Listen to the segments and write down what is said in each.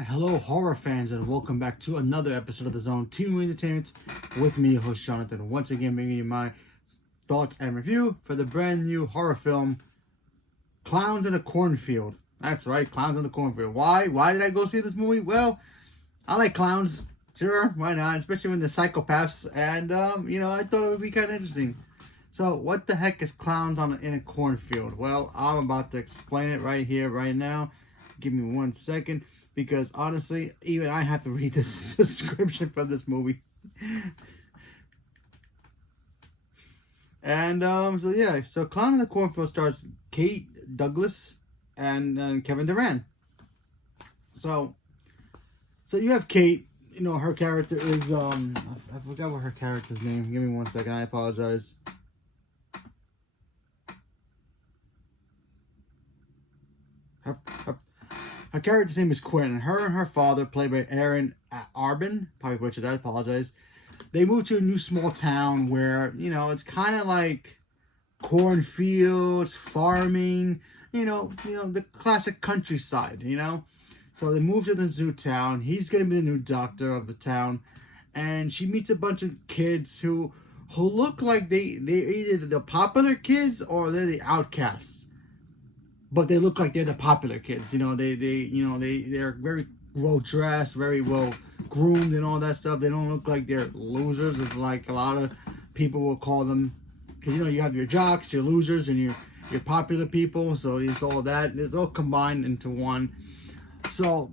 And hello, horror fans, and welcome back to another episode of The Zone TV Entertainment with me, your host Jonathan. Once again, bringing you my thoughts and review for the brand new horror film, Clowns in a Cornfield. That's right, Clowns in a Cornfield. Why? Why did I go see this movie? Well, I like clowns. Sure, why not? Especially when they're psychopaths, and I thought it would be kind of interesting. So, what the heck is clowns in a cornfield? Well, I'm about to explain it right here, right now. Give me 1 second. Because honestly, even I have to read this description for this movie. And so Clown in the Cornfield stars Kate Douglas and Kevin Durant. So you have Kate. You know, her character is I forgot what her character's name. Give me 1 second. I apologize. Her character's name is Quinn, and her and her father, played by Aaron Arbin, probably butchered that, I apologize. They moved to a new small town where, it's kind of like cornfields, farming, the classic countryside, So they moved to this new town. He's going to be the new doctor of the town, and she meets a bunch of kids who look like they're either the popular kids or they're the outcasts. But they look like they're the popular kids, they're very well dressed, very well groomed, and all that stuff. They don't look like they're losers, as like a lot of people will call them, because you have your jocks, your losers, and your popular people. So it's all that. It's all combined into one. So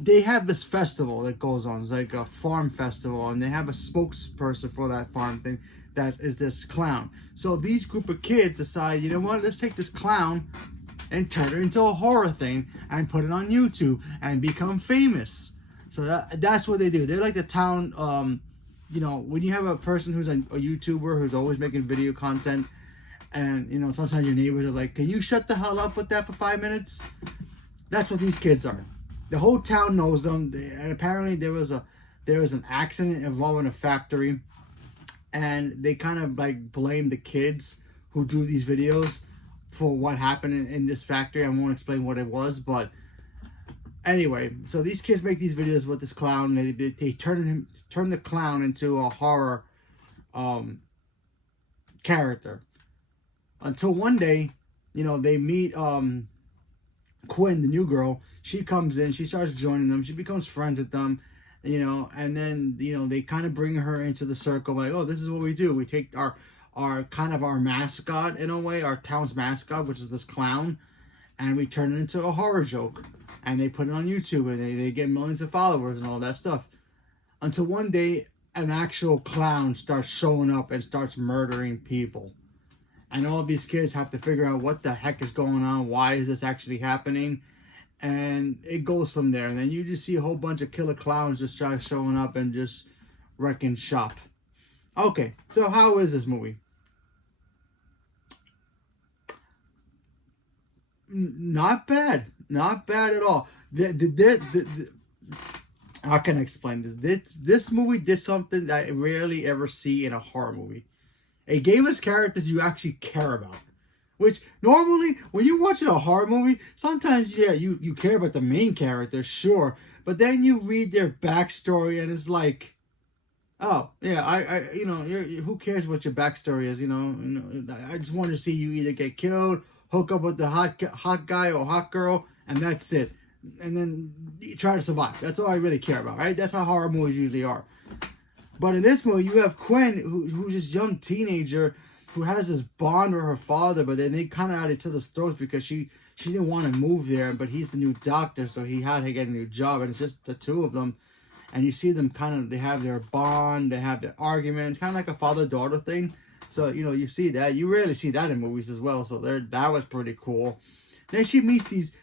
they have this festival that goes on. It's like a farm festival, and they have a spokesperson for that farm thing. That is this clown. So these group of kids decide, you know what? Let's take this clown and turn it into a horror thing and put it on YouTube and become famous. So that's what they do. They're like the town, when you have a person who's a YouTuber who's always making video content, and, sometimes your neighbors are like, can you shut the hell up with that for 5 minutes? That's what these kids are. The whole town knows them, and apparently there was an accident involving a factory, and they kind of like blame the kids who do these videos for what happened in this factory. I won't explain what it was, but anyway, so these kids make these videos with this clown. They turn the clown into a horror character, until one day, they meet Quinn, the new girl. She comes in, she starts joining them, she becomes friends with them, and then they kind of bring her into the circle, like, oh, this is what we do. We take our kind of our mascot, in a way, our town's mascot, which is this clown, and we turn it into a horror joke, and they put it on YouTube, and they get millions of followers and all that stuff, until one day an actual clown starts showing up and starts murdering people, and all these kids have to figure out what the heck is going on, why is this actually happening, and it goes from there. And then you just see a whole bunch of killer clowns just start showing up and just wrecking shop. Okay, so how is this movie? Not bad at all. How can I explain this? This movie did something that I rarely ever see in a horror movie. It gave us characters you actually care about, which normally when you watch a horror movie, sometimes you care about the main character, sure, but then you read their backstory and it's like, oh yeah, who cares what your backstory is? I just want to see you either get killed, hook up with the hot guy or hot girl, and that's it. And then you try to survive. That's all I really care about, right? That's how horror movies usually are. But in this movie, you have Quinn, who's this young teenager who has this bond with her father, but then they kind of at each other's throats because she didn't want to move there, but he's the new doctor, so he had to get a new job, and it's just the two of them. And you see them they have their bond, they have their arguments, kind of like a father-daughter thing. So, you see that. You rarely see that in movies as well, so that was pretty cool. Then she meets these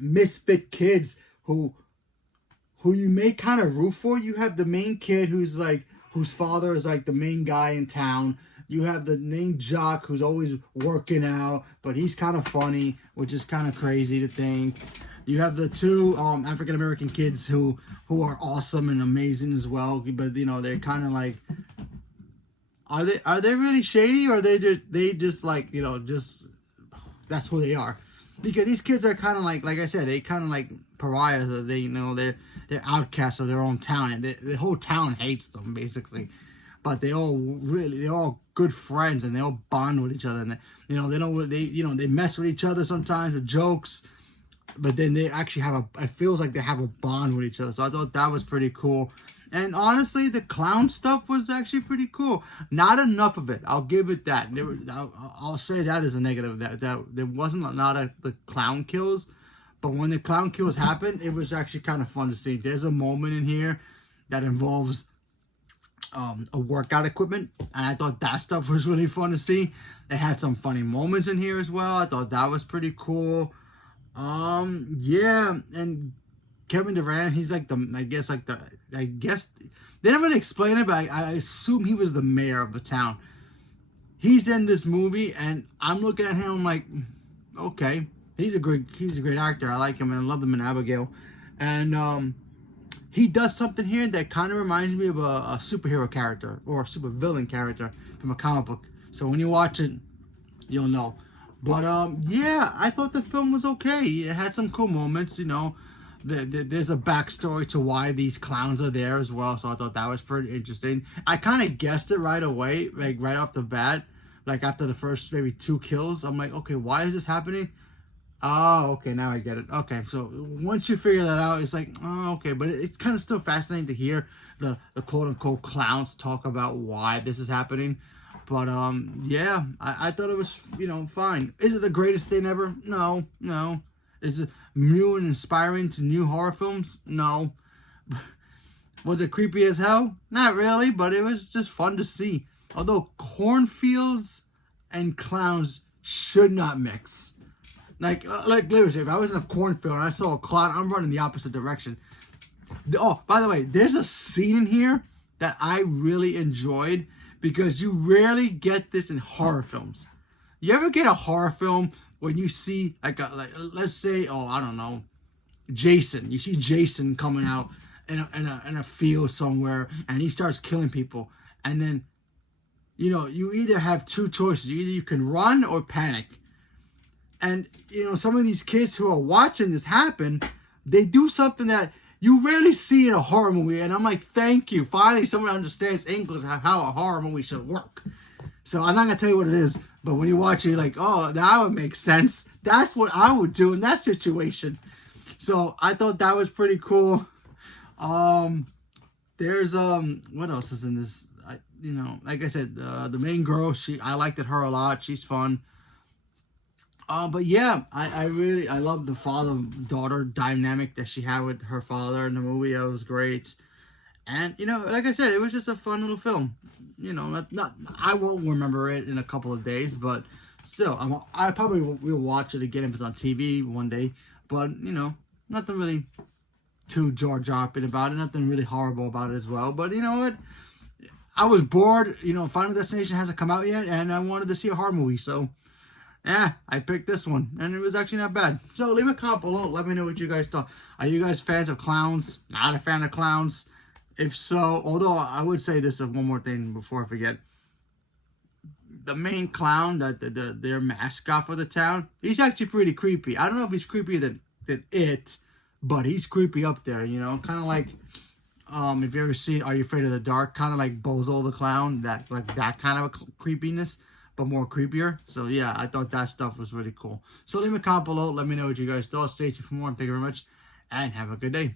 misfit kids who you may kind of root for. You have the main kid whose father is like the main guy in town. You have the main jock who's always working out, but he's kind of funny, which is kind of crazy to think. You have the two African American kids who are awesome and amazing as well, but they're kind of like, are they really shady, or they just like just that's who they are. because these kids are kind of like I said, they kind of like pariahs. They they're outcasts of their own town, and the whole town hates them basically. But they're all good friends, and they all bond with each other, and they mess with each other sometimes with jokes, but then they actually it feels like they have a bond with each other. So I thought that was pretty cool. And honestly, the clown stuff was actually pretty cool. Not enough of it. I'll give it that. I'll say that is a negative. That there wasn't the clown kills, but when the clown kills happened, it was actually kind of fun to see. There's a moment in here that involves a workout equipment, and I thought that stuff was really fun to see. They had some funny moments in here as well. I thought that was pretty cool. Yeah, and Kevin Durant, he's like I guess they didn't really explain it, but I assume he was the mayor of the town. He's in this movie, and I'm looking at him, I'm like, okay, he's a great actor. I like him, and I love him in Abigail. And he does something here that kind of reminds me of a superhero character or a supervillain character from a comic book. So when you watch it, you'll know. But yeah, I thought the film was okay. It had some cool moments, There's a backstory to why these clowns are there as well, so I thought that was pretty interesting. I kind of guessed it right away, like right off the bat, like after the first maybe 2 kills. I'm like, okay, why is this happening? Oh, okay, now I get it. Okay, so once you figure that out, it's like, oh, okay, but it's kind of still fascinating to hear the quote-unquote clowns talk about why this is happening. But, yeah, I thought it was, fine. Is it the greatest thing ever? No. Is it new and inspiring to new horror films? No. Was it creepy as hell? Not really, but it was just fun to see. Although cornfields and clowns should not mix. Like literally, if I was in a cornfield and I saw a clown, I'm running the opposite direction. Oh, by the way, there's a scene in here that I really enjoyed because you rarely get this in horror films. You ever get a horror film when you see like let's say, I don't know, Jason. You see Jason coming out in a field somewhere, and he starts killing people, and then you either have 2 choices. Either you can run or panic. And, some of these kids who are watching this happen, they do something that you rarely see in a horror movie. And I'm like, thank you. Finally, someone understands English, how a horror movie should work. So I'm not going to tell you what it is. But when you watch it, you're like, oh, that would make sense. That's what I would do in that situation. So I thought that was pretty cool. There's, what else is in this? Like I said, the main girl, I liked her a lot. She's fun. But yeah, I love the father-daughter dynamic that she had with her father in the movie. That was great. And, like I said, it was just a fun little film. I won't remember it in a couple of days, but still, I probably will watch it again if it's on TV one day. But, nothing really too jaw-dropping about it. Nothing really horrible about it as well. But you know what? I was bored. Final Destination hasn't come out yet, and I wanted to see a horror movie, so... yeah, I picked this one, and it was actually not bad. So leave a comment below. Let me know what you guys thought. Are you guys fans of clowns? Not a fan of clowns? If so, although I would say this one more thing before I forget. The main clown, their mascot for the town, he's actually pretty creepy. I don't know if he's creepier than it, but he's creepy up there, Kind of like, if you ever seen Are You Afraid of the Dark? Kind of like Bozo the Clown, that kind of a creepiness. But more creepier. So yeah, I thought that stuff was really cool. So leave a comment below. Let me know what you guys thought. Stay tuned for more. Thank you very much. And have a good day.